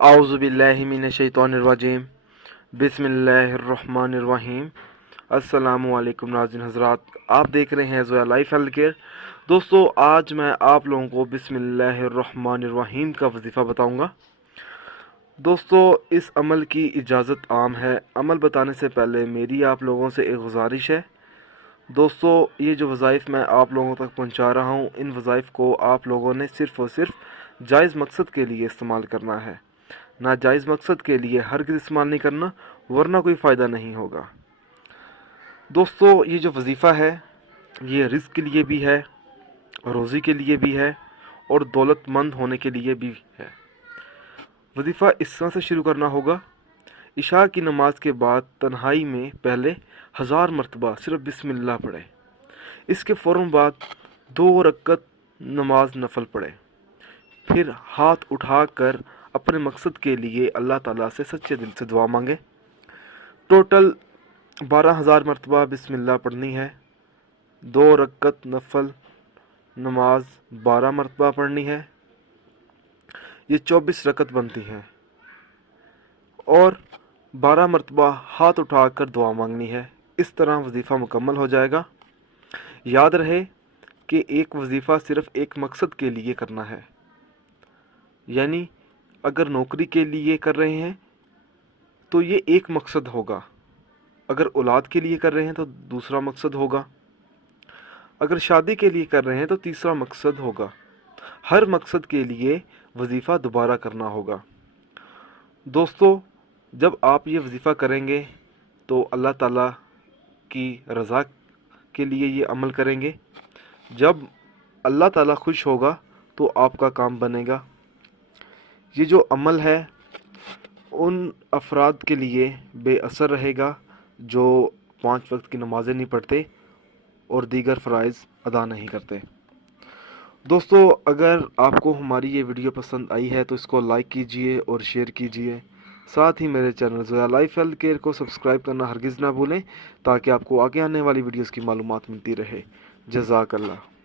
आउज़ुबिल्लाहिमिनश्शैतानिर्रजीम बिस्मिल्लाहिर्रहमानिर्रहीम। अस्सलामुअलैकुम नाज़रीन हज़रात, आप देख रहे हैं ज़ोया लाइफ हेल्थ केयर। दोस्तों, आज मैं आप लोगों को बिस्मिल्लाहिर्रहमानिर्रहीम का वजीफ़ा बताऊंगा। दोस्तों, इस अमल की इजाज़त आम है। अमल बताने से पहले मेरी आप लोगों से एक गुजारिश है। दोस्तों, ये जो वज़ाइफ मैं आप लोगों तक पहुंचा रहा हूं, इन वज़ाइफ को आप लोगों ने सिर्फ़ और सिर्फ जायज़ मकसद के लिए इस्तेमाल करना है। नाजायज़ मकसद के लिए हरगिज़ इस्तेमाल नहीं करना, वरना कोई फ़ायदा नहीं होगा। दोस्तों, ये जो वजीफ़ा है, ये रिज़्क़ के लिए भी है, रोज़ी के लिए भी है और दौलतमंद होने के लिए भी है। वजीफ़ा इस तरह से शुरू करना होगा। इशा की नमाज के बाद तन्हाई में पहले 1000 मरतबा सिर्फ बिस्मिल्लाह पढ़े। इसके फ़ौरन बाद 2 रकअत नमाज नफल पढ़े। फिर हाथ उठाकर अपने मकसद के लिए अल्लाह ताला से सच्चे दिल से दुआ मांगे। टोटल 12,000 मरतबा बिस्मिल्लाह पढ़नी है। 2 रकअत नफल नमाज 12 मरतबा पढ़नी है। ये 24 रकअत बनती हैं और 12 मरतबा हाथ उठाकर दुआ मांगनी है। इस तरह वजीफ़ा मुकम्मल हो जाएगा। याद रहे कि एक वजीफ़ा सिर्फ़ एक मकसद के लिए करना है, यानी अगर नौकरी के लिए कर रहे हैं तो ये एक मकसद होगा, अगर औलाद के लिए कर रहे हैं तो दूसरा मकसद होगा, अगर शादी के लिए कर रहे हैं तो तीसरा मकसद होगा। हर मकसद के लिए वजीफ़ा दोबारा करना होगा। दोस्तों, जब आप ये वजीफ़ा करेंगे तो अल्लाह ताला की रज़ा के लिए ये अमल करेंगे। जब अल्लाह ताला खुश होगा तो आपका काम बनेगा। ये जो अमल है उन अफराद के लिए बेअसर रहेगा जो 5 वक्त की नमाज़ें नहीं पढ़ते और दीगर फ़राइज़ अदा नहीं करते। दोस्तों, अगर आपको हमारी ये वीडियो पसंद आई है तो इसको लाइक कीजिए और शेयर कीजिए। साथ ही मेरे channel Zoya life health care को सब्सक्राइब करना हरगिज़ ना भूलें, ताकि आपको आगे आने वाली वीडियोज़ की मालूमात मिलती रहे। जज़ाकल्लाह।